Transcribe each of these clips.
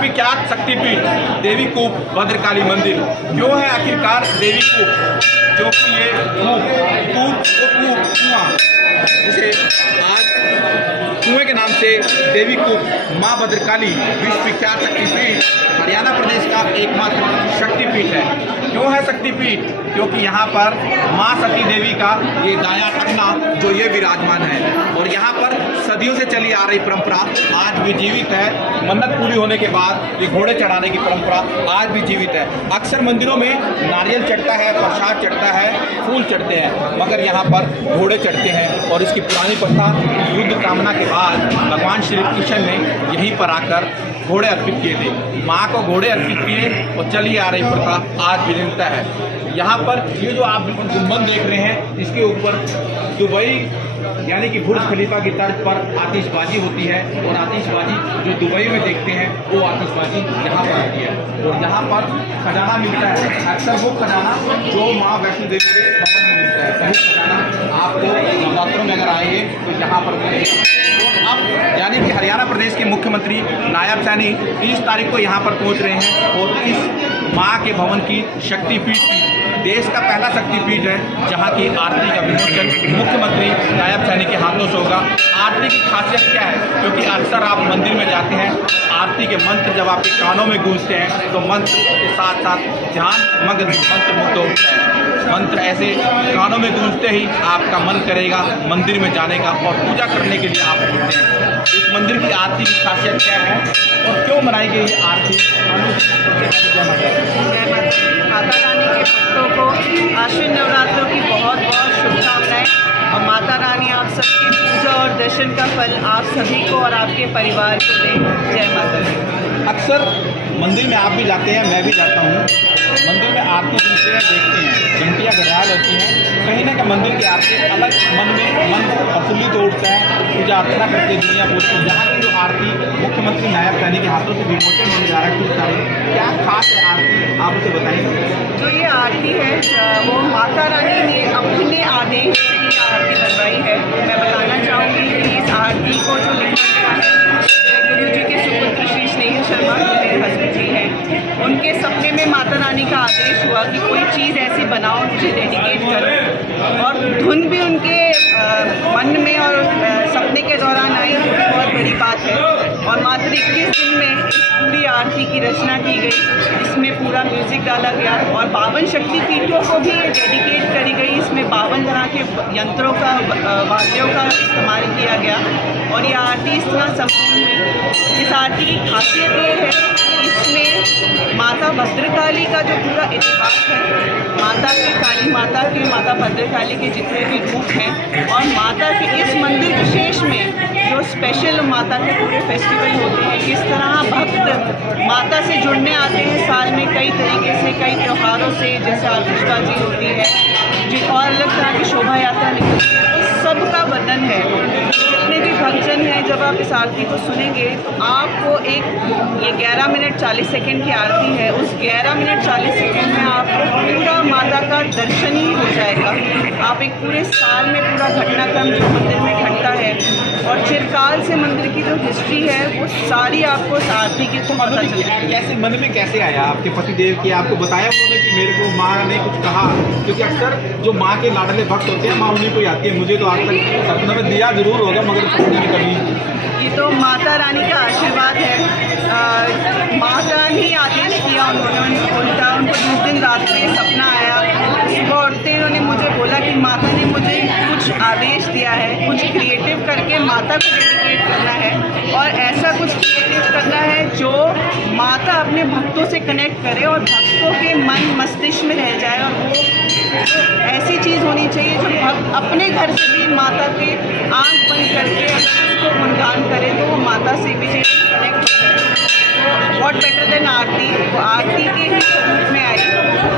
विश्वविख्यात शक्तिपीठ देवी कूप भद्रकाली मंदिर। क्यों है आखिरकार देवी कूप? जो कि ये कुआं, जिसे आज कुएं के नाम से देवी कूप माँ भद्रकाली विश्वविख्यात शक्तिपीठ हरियाणा प्रदेश का एकमात्र शक्तिपीठ है। क्यों है शक्तिपीठ? क्योंकि यहाँ पर माँ सती देवी का ये दाया टखना जो ये विराजमान है, और यहाँ पर सदियों से चली आ रही परंपरा आज भी जीवित है। मन्नत पूरी होने के बाद ये घोड़े चढ़ाने की परंपरा आज भी जीवित है। अक्सर मंदिरों में नारियल चढ़ता है, प्रसाद चढ़ता है, फूल चढ़ते हैं, मगर यहाँ पर घोड़े चढ़ते हैं। और इसकी पुरानी प्रथा युद्ध कामना के बाद भगवान श्री कृष्ण ने यहीं पर आकर घोड़े अर्पित किए थे। माँ को घोड़े अर्पित किए और चली आ रही प्रथा आज भी निरंतर है। यहाँ पर ये जो आप बिल्कुल गुंबद देख रहे हैं, इसके ऊपर दुबई यानी कि बुर्ज खलीफा की तर्ज पर आतिशबाजी होती है, और आतिशबाजी जो दुबई में देखते हैं वो आतिशबाजी यहाँ पर होती है। और यहाँ पर खजाना मिलता है, अक्सर वो खजाना जो माँ वैष्णो देवी के भवन में मिलता है, वही खजाना आपको नवरात्रों में अगर आएंगे तो यहाँ पर मिलेगा। तो अब यानी कि हरियाणा प्रदेश के मुख्यमंत्री नायब सैनी 30 तारीख को यहाँ पर पहुँच रहे हैं, और इस माँ के भवन की शक्तिपीठ की देश का पहला शक्तिपीठ है जहाँ की आरती का विमोचन मुख्यमंत्री नायब सैनी के हाथों से होगा। आरती की खासियत क्या है? क्योंकि अक्सर आप मंदिर में जाते हैं, आरती के मंत्र जब आपके कानों में गूंजते हैं तो मंत्र के साथ साथ ध्यान मग्न मंत्र मुग्ध होता है। मंत्र ऐसे कानों में गूंजते ही आपका मन करेगा मंदिर में जाने का और पूजा करने के लिए आप उठते हैं। इस मंदिर की आरती की खासियत क्या है और क्यों मनाई गई ये आरती? माता रानी के भक्तों को आश्विन नवरात्रों की बहुत बहुत शुभकामनाएं, और माता रानी आप सबकी पूजा और दर्शन का फल आप सभी को और आपके परिवार को दे। जय माता दी। अक्सर मंदिर में आप भी जाते हैं, मैं भी जाता हूँ, मंदिर में आरती सुनते हैं, देखते हैं, घंटियाँ घड़ियाल होती हैं, कहीं ना कहीं मंदिर की आरती अलग मन प्रफुल्लित उठता है, पूजा अर्चना करते दुनिया बोलते हैं। यहाँ की जो आरती मुख्यमंत्री नायब सैनी के हाथों से विमोचन होने जा रहा है कुछ सारे, क्या खास है आरती, आप उसे बताएंगे? जो ये आरती है वो माता रानी ने अपने आदेश से ये आरती बनवाई है। मैं बताना चाहूँगी कि इस आरती को जो लिखा गया है गुरु जी के सुपुत्र श्री स्नेहिल शर्मा जो मेरे हस्बैंड जी हैं, उनके सपने में माता रानी का आदेश हुआ कि कोई चीज़ ऐसी बनाओ मुझे डेडिकेट करो, और धुन भी उनके मन में और सपने के दौरान आई, बहुत बड़ी बात है। और मात्र 21 दिन में इस पूरी आरती की रचना की गई, इसमें पूरा म्यूज़िक डाला गया और 52 शक्तिपीठों को भी डेडिकेट करी गई। इसमें 52 तरह के यंत्रों का वाद्यों का इस्तेमाल किया गया और ये आरती इस तरह संपूर्ण हुई। इस आरती की खासियत ये है कि इसमें माता भद्रकाली का जो पूरा इतिहास है, माता के काली माता के माता भद्रकाली के जितने भी रूप हैं, और माता के इस मंदिर विशेष में जो स्पेशल माता के पूरे फेस्टिवल होते हैं, किस तरह भक्त माता से जुड़ने आते हैं साल में कई तरीके से, कई त्योहारों से, जैसे आतिशबाजी होती है और अलग तरह की शोभा यात्रा निकलती है, उस सब का वर्णन है। जितने भी भक्तजन हैं, जब आप इस आरती को सुनेंगे तो आपको ये 11 मिनट 40 सेकंड की आरती है, उस 11 मिनट 40 सेकंड में आपको पूरा माता का दर्शन ही हो जाएगा। आप एक पूरे साल में पूरा घटनाक्रम जो मंदिर में घटता है और चिरकाल से मंदिर की जो हिस्ट्री है वो सारी आपको इस आरती की तो पता चलेगी। कैसे मन में कैसे आया आपके पतिदेव की? आपको बताया उन्होंने कि मेरे को माँ ने कुछ कहा? क्योंकि अक्सर जो माँ के लाडले भक्त होते हैं माँ उन्हीं को आती है। मुझे तो आज तक सपने में दिया जरूर होगा मगर सपने में कभी। ये तो माता रानी का आशीर्वाद है। माता ने आदेश किया, उनको जिस दिन रात में सपना आया, सुबह उठते उन्होंने मुझे बोला कि माता ने मुझे कुछ आदेश दिया है, कुछ क्रिएटिव करके माता को डेडिकेट करना है और ऐसा कुछ क्रिएटिव करना है जो माता अपने भक्तों से कनेक्ट करे और भक्तों के मन मस्तिष्क में रह जाए, और वो ऐसी चीज़ होनी चाहिए जो भक्त अपने घर से भी माता के आँख बंद करके अगर उसको गुणगान करे तो वो माता से इमीडिएटली कनेक्ट हो जाए। तो व्हाट बेटर देन आरती, वो आरती के ही स्वरूप में आई,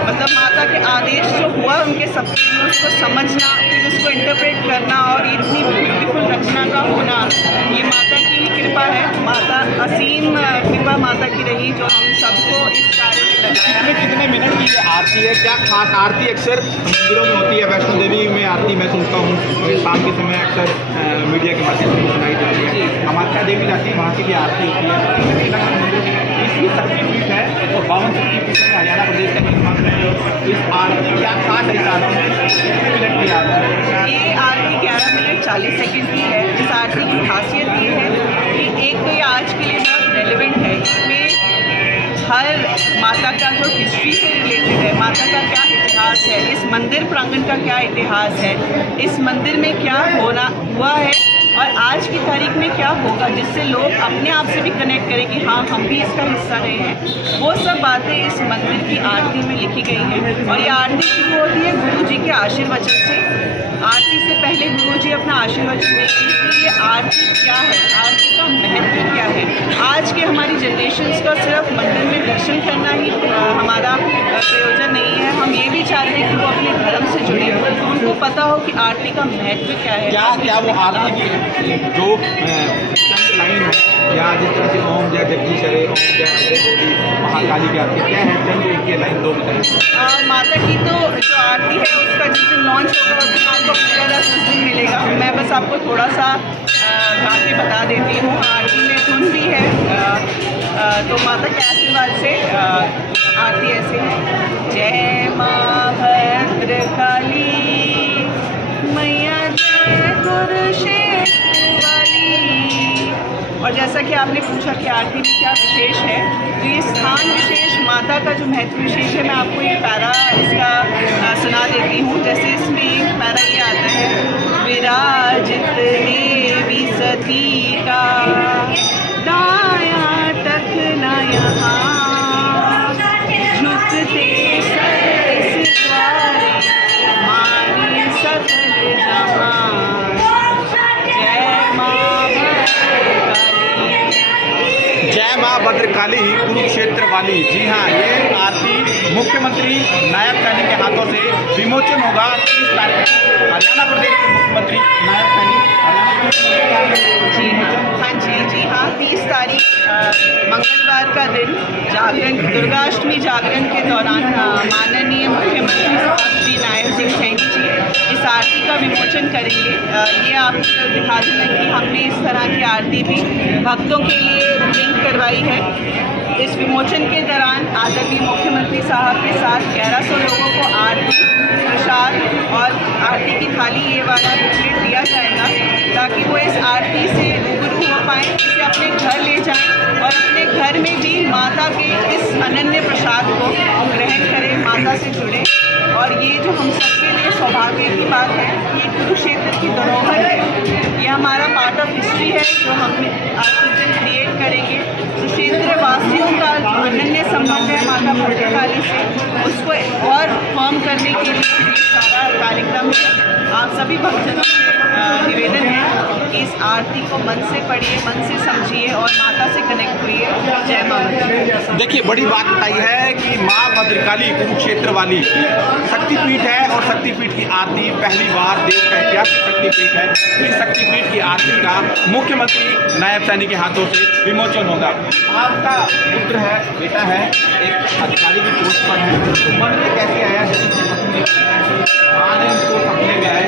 मतलब माता के आदेश जो हुआ उनके सपने में उसको समझना, फिर उसको इंटरप्रेट करना और इतनी ब्यूटीफुल रचना का होना, ये माता की ही कृपा है। माता असीम कृपा माता की रही जो हम सबको इस कार्य में लगाया। कितने मिनट की आरती है? क्या खास आरती अक्सर मंदिरों में होती है? वैष्णो देवी में आरती मैं सुनता हूँ, शाम के समय अक्सर मीडिया के माध्यम से सुनाई जाती है। हमारे देवी जाती है, वहाँ की भी आरती होती है। इस 52 शक्तिपीठ में हरियाणा प्रदेश का एकमात्र इस आरती क्या खास है? इस आरती में कितने मिनट की आरती है? ये आरती 11 मिनट 40 सेकंड की है। इस आरती की खासियत ये है कि एक तो ये आज के लिए बहुत रेलिवेंट है। इसमें हर माता का जो हिस्ट्री से रिलेटेड है, माता का क्या इतिहास है, इस मंदिर प्रांगण का क्या इतिहास है, इस मंदिर में क्या हुआ है और आज की तारीख में क्या होगा, जिससे लोग अपने आप से भी कनेक्ट करें कि हाँ हम भी इसका हिस्सा रहे हैं। वो सब बातें इस मंदिर की आरती में लिखी गई हैं। और ये आरती शुरू होती है गुरु जी के आशीर्वचन से। आरती से पहले गुरु जी अपना आशीर्वचन देंगे कि ये आरती क्या है, आरती का महत्व क्या है। आज के हमारी जनरेशन्स का सिर्फ मंदिर में दर्शन करना ही हमारा प्रयोजन नहीं है। हम ये भी चाहते हैं कि वो अपने धर्म से जुड़े हो, उनको पता हो कि आरती का महत्व क्या है। क्या वो आरती की जो चंद लाइन है या जिस तरह से ओम जय जगदीश हरे, ओम जय अमृतोरी, महाकाली की आरती क्या है, चंद एक के लाइन दो बताएं। माता की तो जो आरती है उसका जिस दिन लॉन्च होगा उस दिन आपको पूरा रस उस दिन मिलेगा। मैं बस आपको थोड़ा सा गा के बता देती हूँ। आरती में धुन भी है। तो माता के आशीर्वाद से आरती ऐसे है। जय माँ भद्रकाली मैया, जय कुरुक्षेत्र वाली। और जैसा कि आपने पूछा कि आरती में क्या विशेष है, तो ये स्थान विशेष, माता का जो महत्व विशेष है, मैं आपको ये पैरा इसका सुना देती हूँ। जैसे इसमें एक पैरा ये आता है, विराजित देवी सती का दाया टखना यहाँ, झुकते सर द्वारे मानी सकल जहाँ। जय माँ भद्रकाली कुरुक्षेत्र वाली। जी हाँ, ये आरती मुख्यमंत्री नायब सैनी के हाथों से विमोचन होगा 30 तारीख को। हरियाणा प्रदेश के मुख्यमंत्री नायब सैनी जी हाँ 30 तारीख मंगलवार का दिन जागरण, दुर्गाष्टमी जागरण के दौरान माननीय मुख्यमंत्री श्री नायब सिंह सैनी जी इस आरती का विमोचन करेंगे। ये आपको दिखा देना कि हमने इस तरह की आरती भी भक्तों के लिए लिंक करवाई है। इस विमोचन के दौरान आदरणीय मुख्यमंत्री साहब के साथ 1100 लोगों को आरती, प्रसाद और आरती की थाली ये वाला बुकलेट दिया जाएगा, ताकि वो इस आरती से रूबरू हो पाएँ, इसे अपने घर ले जाएं और अपने घर में भी माता के इस अनन्य प्रसाद को ग्रहण करें, माता से जुड़ें। और ये जो हम सबके लिए सौभाग्य की बात है, ये कुरुक्षेत्र की धरोहर है, ये हमारा पार्ट ऑफ हिस्ट्री है जो हम आज उस दिन क्रिएट करेंगे। कुरुक्षेत्र वासियों का जो अनन्य संबंध है माता भद्रकाली से, उसको और फर्म करने के लिए ये सारा कार्यक्रम है। आप सभी भक्तजनों से निवेदन है कि इस आरती को मन से पढ़िए, मन से समझिए और माता से कनेक्ट हुई है। जय माँ भद्रकाली। देखिए, बड़ी बात बताई है कि माँ भद्रकाली कुरुक्षेत्र वाली शक्तिपीठ है और शक्तिपीठ की आरती पहली बार देश का ऐतिहासिक शक्तिपीठ है। इस शक्तिपीठ की आरती का मुख्यमंत्री नायब सैनी के हाथों से विमोचन होगा। आपका पुत्र है, बेटा है, एक अधिकारी की पोस्ट पर है, तो मन में कैसे आया उनको सपने में आए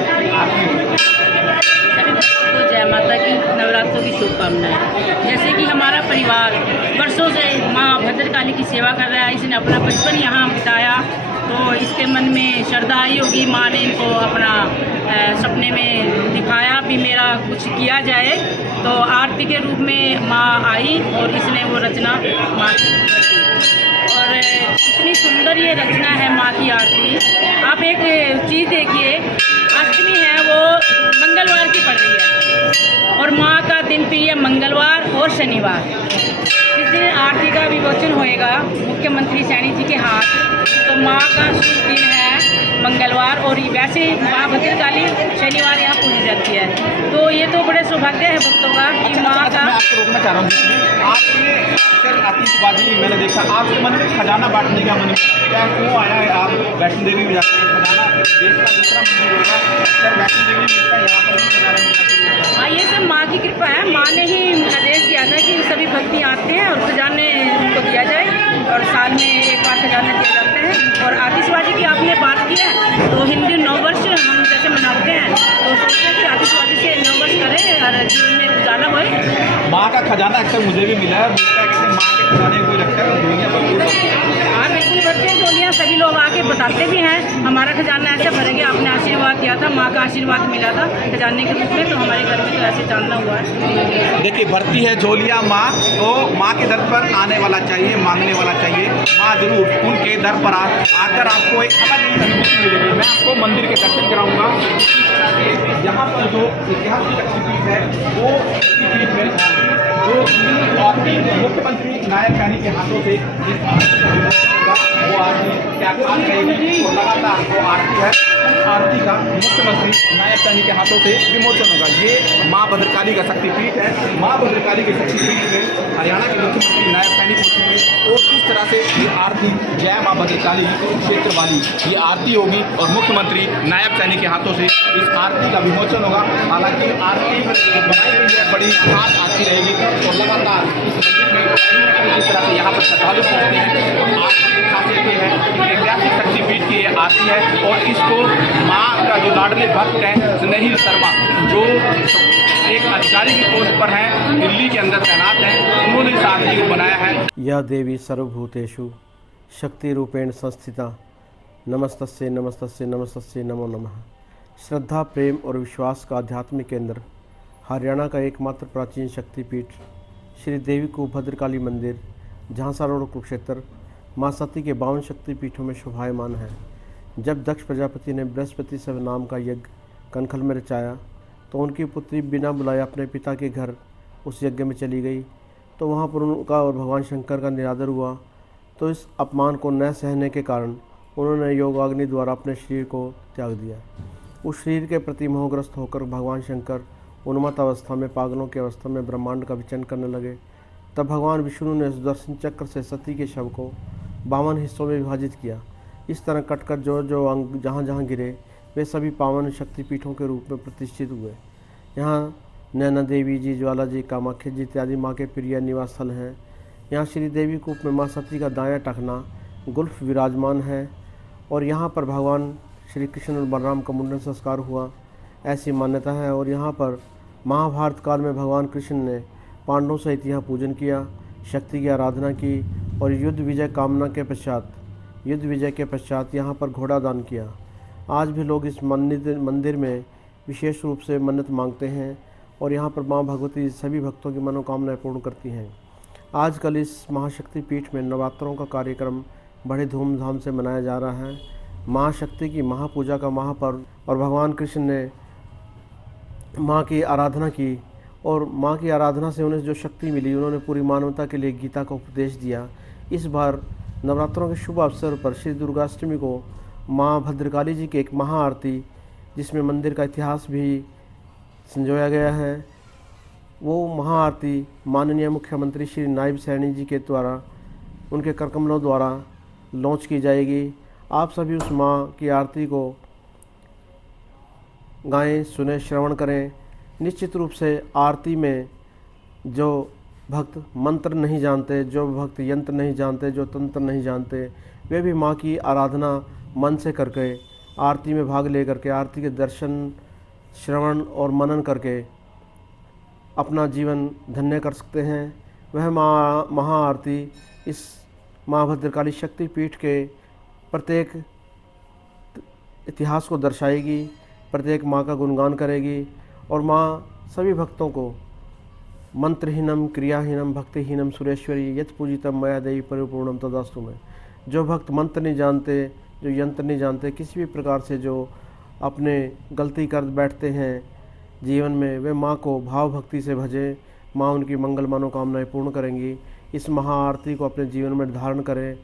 तो जय माता की नवरात्रों की शुभकामनाएं। जैसे कि हमारा परिवार वर्षों से माँ भद्रकाली की सेवा कर रहा है, इसने अपना बचपन यहाँ बिताया, तो इसके मन में श्रद्धा आई होगी। माँ ने इनको अपना सपने में दिखाया भी मेरा कुछ किया जाए, तो आरती के रूप में माँ आई और इसने वो रचना माँ की की। और इतनी सुंदर ये रचना है माँ की आरती। आप एक चीज़ देखिए, अष्टमी है वो मंगलवार की पड़ रही है और माँ का दिन प्रिय मंगलवार और शनिवार। जिस दिन आरती का विमोचन होएगा मुख्यमंत्री सैनी जी के हाथ, तो माँ का शुभ दिन है मंगलवार। और वैसे माँ भद्रकाली शनिवार यहाँ पूजी जाती है, तो ये तो बड़े सौभाग्य है भक्तों का कि माँ का। मैं आपको रोकना चाह रहा हूँ, आपने अक्सर आतिशबाजी मैंने देखा, आपके मन में खजाना बांटने का मन क्या क्यों आया है? आप वैष्णो देवी में जाते हैं, खजाना देश का दूसरा मंदिर होगा, अक्सर वैष्णो देवी मिलता है, यहाँ पर भी खजाना मिलता है। हाँ, ये सब माँ की कृपा है। माँ ने ही आदेश दिया था कि सभी भक्ति आते हैं और खजाने उनको दिया जाए, और साल में एक बार खजाना दिया जाते हैं। और आतिशबाजी की आपने बात की है, तो हिंदू नववर्ष हम जैसे मनाते हैं, तो सोचते हैं कि आतिशबाजी से नववर्ष करें और जीवन में उजाला होए। माँ का खजाना अक्सर मुझे भी मिला है, मुझे कहते हैं माँ के खजाने कोई रखता है तो दुनिया भर खजाना ऐसे भरेंगे, आपने आशीर्वाद दिया था, माँ का आशीर्वाद मिला था खजाने के रूप में, तो हमारे घर में तो ऐसे चांदना हुआ है। देखिए भरती है झोलियाँ माँ, तो माँ के दर पर आने वाला चाहिए, मांगने वाला चाहिए। माँ जरूर उनके दर पर आकर आपको एक अलग ही अनुभूति मिलेगी। मैं आपको मंदिर के दर्शन कराऊंगा। यहाँ पर जो ऐतिहासिक शक्तिपीठ है वो शक्तिपीठ में जो मुख्यमंत्री नायब सैनी के हाथों से वो आरती क्या खास रहेगी, और लगातार वो आरती है, आरती का मुख्यमंत्री नायब सैनी के हाथों से विमोचन होगा। ये माँ भद्रकाली का शक्तिपीठ है। माँ भद्रकाली के शक्तिपीठ में हरियाणा के मुख्यमंत्री नायब सैनी पहुंचेंगे और किस तरह से ये आरती जय माँ भद्रकाली क्षेत्र वाली ये आरती होगी और मुख्यमंत्री नायब सैनी के हाथों से इस आरती का विमोचन होगा। हालांकि आरती बनाई गई है बड़ी खास आरती रहेगी और लगातार इस मंदिर में जिस तरह से यहाँ पर श्रद्धालु पहुँचते हैं और आरती की खासियत ये है कि ऐतिहासिक शक्तिपीठ की ये आरती है और इसको माँ का जो लाडले भक्त हैं स्नेहिल शर्मा जो एक अधिकारी की पोस्ट पर हैं, दिल्ली के अंदर तैनात हैं, उन्होंने इस आरती को बनाया है। या देवी सर्वभूतेषु शक्ति रूपेण संस्थिता नमस्तस्यै नमस्तस्यै नमस्तस्यै नमो नमः। श्रद्धा, प्रेम और विश्वास का आध्यात्मिक केंद्र, हरियाणा का एकमात्र प्राचीन शक्तिपीठ श्री देवी को भद्रकाली मंदिर, झांसा रोड, कुरुक्षेत्र, माँ सती के 52 शक्तिपीठों में शोभायमान है। जब दक्ष प्रजापति ने बृहस्पति सर्व नाम का यज्ञ कनखल में रचाया तो उनकी पुत्री बिना बुलाए अपने पिता के घर उस यज्ञ में चली गई, तो वहाँ पर उनका और भगवान शंकर का निरादर हुआ। तो इस अपमान को न सहने के कारण उन्होंने योगाग्नि द्वारा अपने शरीर को त्याग दिया। उस शरीर के प्रति मोहग्रस्त होकर भगवान शंकर उन्मत्त अवस्था में, पागलों की अवस्था में ब्रह्मांड का विचरण करने लगे। तब भगवान विष्णु ने सुदर्शन चक्र से सती के शव को 52 हिस्सों में विभाजित किया। इस तरह कटकर जो अंग जहाँ जहाँ गिरे वे सभी पावन शक्तिपीठों के रूप में प्रतिष्ठित हुए। यहाँ नैना देवी जी, ज्वाला जी, कामाख्या जी इत्यादि माँ के प्रिय निवास स्थल हैं। यहाँ श्री देवी कूप में माँ सती का दायां टखना गुल्फ विराजमान है और यहाँ पर भगवान श्री कृष्ण और बलराम का मुंडन संस्कार हुआ, ऐसी मान्यता है। और यहाँ पर महाभारत काल में भगवान कृष्ण ने पांडवों सहित यहाँ पूजन किया, शक्ति की आराधना की और युद्ध विजय के पश्चात यहाँ पर घोड़ा दान किया। आज भी लोग इस मंदिर में विशेष रूप से मन्नत मांगते हैं और यहाँ पर माँ भगवती सभी भक्तों की मनोकामनाएं पूर्ण करती हैं। आजकल इस महाशक्ति पीठ में नवरात्रों का कार्यक्रम बड़े धूमधाम से मनाया जा रहा है। महाशक्ति की महापूजा का महापर्व, और भगवान कृष्ण ने माँ की आराधना की और माँ की आराधना से उन्हें जो शक्ति मिली, उन्होंने पूरी मानवता के लिए गीता का उपदेश दिया। इस बार नवरात्रों के शुभ अवसर पर श्री दुर्गाष्टमी को माँ भद्रकाली जी की एक महाआरती, जिसमें मंदिर का इतिहास भी संजोया गया है, वो महाआरती माननीय मुख्यमंत्री श्री नायब सैनी जी के द्वारा, उनके करकमलों द्वारा लॉन्च की जाएगी। आप सभी उस माँ की आरती को गाएं, सुने, श्रवण करें। निश्चित रूप से आरती में जो भक्त मंत्र नहीं जानते, जो भक्त यंत्र नहीं जानते, जो तंत्र नहीं जानते, वे भी माँ की आराधना मन से करके आरती में भाग ले करके आरती के दर्शन, श्रवण और मनन करके अपना जीवन धन्य कर सकते हैं। वह महाआरती इस माँ भद्रकाली शक्तिपीठ के प्रत्येक इतिहास को दर्शाएगी, प्रत्येक माँ का गुणगान करेगी और माँ सभी भक्तों को मंत्रहीनम क्रियाहीनम भक्तिहीनम सुरेश्वरी यत पूजितम मया देवी परिपूर्णम तदास्तु में। जो भक्त मंत्र नहीं जानते, जो यंत्र नहीं जानते, किसी भी प्रकार से जो अपने गलती कर बैठते हैं जीवन में, वे माँ को भाव भक्ति से भजें। माँ उनकी मंगल मनोकामनाएं पूर्ण करेंगी। इस महाआरती को अपने जीवन में धारण करें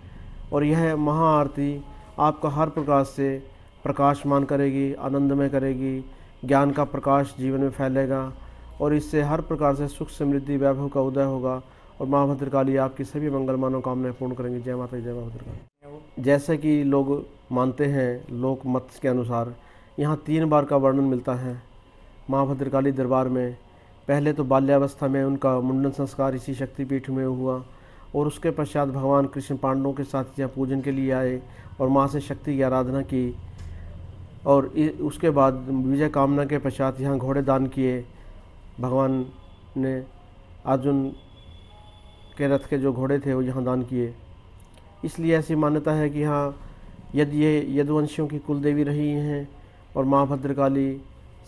और यह महाआरती आपका हर प्रकार से प्रकाशमान करेगी, आनंदमय करेगी। ज्ञान का प्रकाश जीवन में फैलेगा और इससे हर प्रकार से सुख, समृद्धि, वैभव का उदय होगा और माँ भद्रकाली आपकी सभी मंगल मनोकामनाएं पूर्ण करेंगी। जय माता, जय माँ भद्रकाली। जैसे कि लोग मानते हैं, लोक मत के अनुसार यहाँ 3 बार का वर्णन मिलता है माँ भद्रकाली दरबार में। पहले तो बाल्यावस्था में उनका मुंडन संस्कार इसी शक्तिपीठ में हुआ और उसके पश्चात भगवान कृष्ण पांडवों के साथ यहाँ पूजन के लिए आए और माँ से शक्ति की आराधना की और उसके बाद विजय कामना के पश्चात यहाँ घोड़े दान किए। भगवान ने अर्जुन के रथ के जो घोड़े थे वो यहाँ दान किए। इसलिए ऐसी मान्यता है कि यहाँ ये यदुवंशियों की कुल देवी रही हैं और माँ भद्रकाली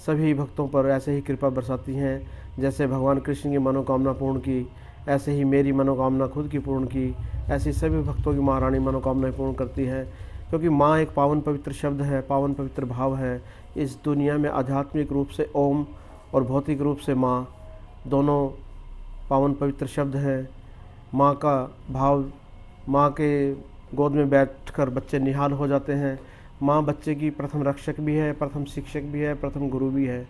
सभी भक्तों पर ऐसे ही कृपा बरसाती हैं। जैसे भगवान कृष्ण की मनोकामना पूर्ण की, ऐसे ही मेरी मनोकामना खुद की पूर्ण की, ऐसी सभी भक्तों की महारानी मनोकामनाएं पूर्ण करती है। क्योंकि माँ एक पावन पवित्र शब्द है, पावन पवित्र भाव है। इस दुनिया में आध्यात्मिक रूप से ओम और भौतिक रूप से माँ दोनों पावन पवित्र शब्द हैं। माँ का भाव, माँ के गोद में बैठकर बच्चे निहाल हो जाते हैं। माँ बच्चे की प्रथम रक्षक भी है, प्रथम शिक्षक भी है, प्रथम गुरु भी है।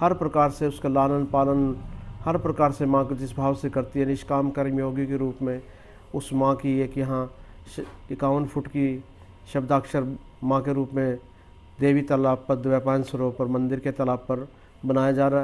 हर प्रकार से उसका लालन पालन हर प्रकार से माँ को जिस भाव से करती है, निष्काम कर्मयोगी के रूप में उस माँ की एक यहाँ 51 फुट की शब्दाक्षर माँ के रूप में देवी तालाब पर, द्वैपायन सरोवर पर, मंदिर के तालाब पर बनाया जा रहा है।